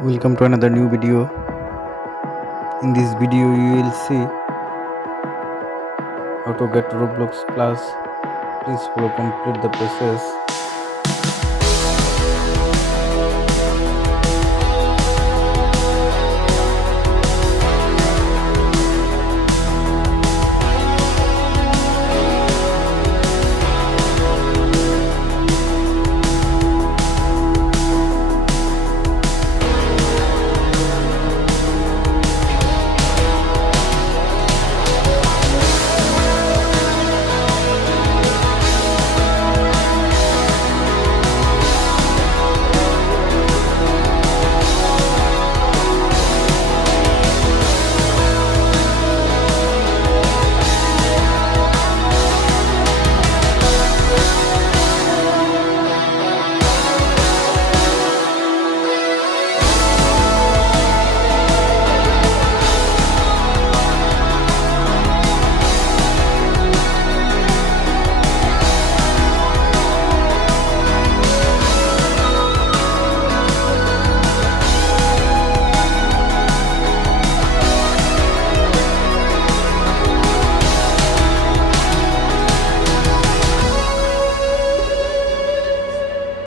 Welcome to another new video. In this video you will see how to get Roblox Plus. Please follow complete the process.